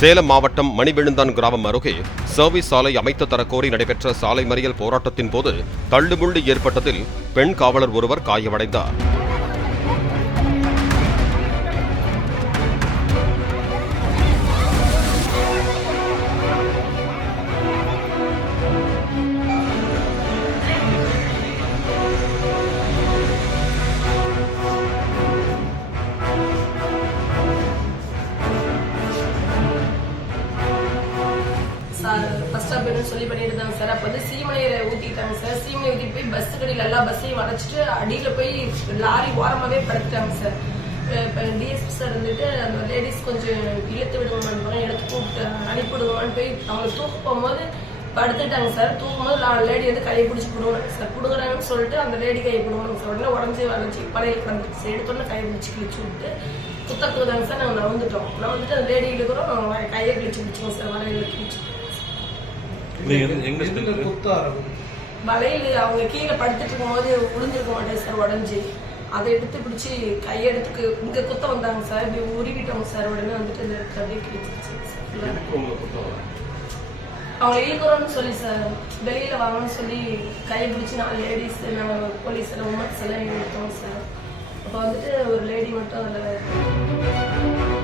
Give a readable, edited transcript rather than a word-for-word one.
சேலம் மாவட்டம் மணிவிழுந்தான் கிராமம் அருகே சர்வீஸ் சாலை அமைத்து தரக்கோரி நடைபெற்ற சாலை மறியல் போராட்டத்தின் போது தள்ளுமுள்ளு ஏற்பட்டதில் பெண் காவலர் ஒருவர் காயமடைந்தார். ஃபர்ஸ்ட் ஸ்டாப் சொல்லி பண்ணிட்டு இருந்தாங்க சார். அப்போ வந்து சீமனையை ஊற்றிட்டாங்க சார். சீமனை ஊற்றி போய் பஸ் கடையில் எல்லா பஸ்ஸையும் வளைச்சிட்டு அடியில் போய் லாரி ஓரமாகவே படுத்துட்டாங்க சார். இப்போ டிஎஸ்பி சார் வந்துட்டு அந்த லேடிஸ் கொஞ்சம் இழுத்து விடுவோம்னு எடுத்து கூப்பிட்டு அனுப்பிவிடுவோம்னு போய் அவங்க தூக்க போகும்போது படுத்துட்டாங்க சார். தூக்கும்போது லேடி வந்து கையை பிடிச்சி பிடுவாங்க சார். பிடுங்குறாங்கன்னு சொல்லிட்டு அந்த லேடி கையை பிடுவாங்க சார். உடனே உடஞ்சி வளைச்சி பழைய வந்துச்சு. எடுத்தோடனே கையை பிடிச்சி கிழிச்சு விட்டு குத்தத்துக்குதாங்க சார். நாங்கள் நவந்துட்டோம். அந்த லேடி இழுக்கிறோம் கையை கிழிச்சு பிடிச்சோங்க சார். வலையில கிழிச்சு வலையில அவங்க கீழே படுத்துட்டு இருக்கும் போது விழுந்திருக்க மாட்டேன் சார். உடஞ்சி அதை எடுத்து பிடிச்சி கையெடுத்துக்கு இங்க குத்த வந்தாங்க சார். இப்படி உருவிட்டோங்க சார். உடனே வந்துட்டு இந்த அப்படியே கிழிச்சிருச்சு சார். அவங்க இழுக்கிறோம்னு சொல்லி சார் வெளியில வாங்கன்னு சொல்லி கையை பிடிச்சி 4 லேடிஸ் நாங்கள் போலீஸ் உமன்ஸ் எல்லாம் எடுத்தோம் சார். அப்போ வந்துட்டு ஒரு லேடி மட்டும் அதில்